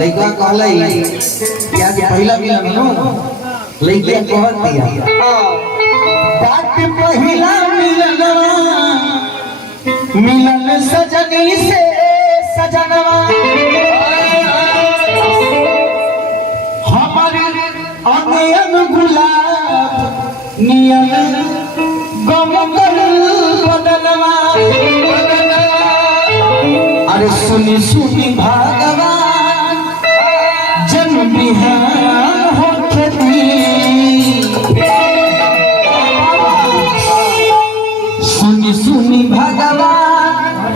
लइका कहला क्या पहला मिलन नो लइका कह दिया बात पहला मिलन सजनी से सजनवा हमारे अंगन गुलाब नियन गम कर बदनवा अरे सुनी सुनी भगवान जन्म बिहान हो खेती सुनी सुनी भगवान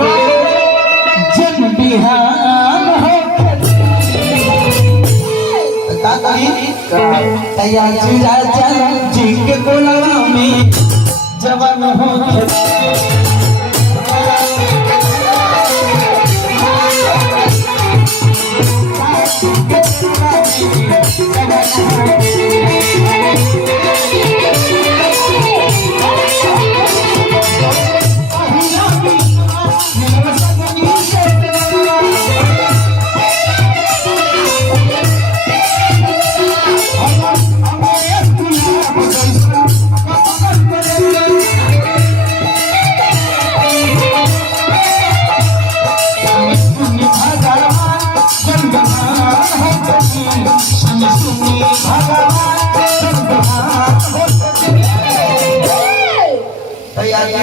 जन्म बिहान हो तैयार राजा जी के गोलवा में जवान हो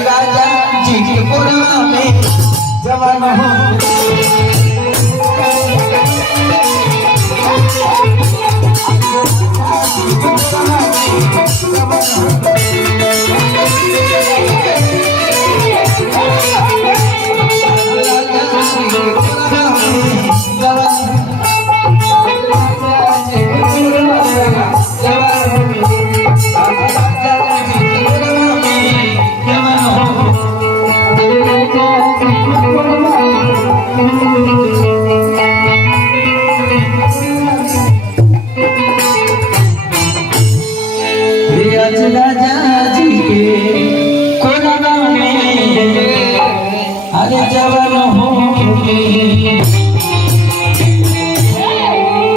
राजा जी के गोलवा में जवान हो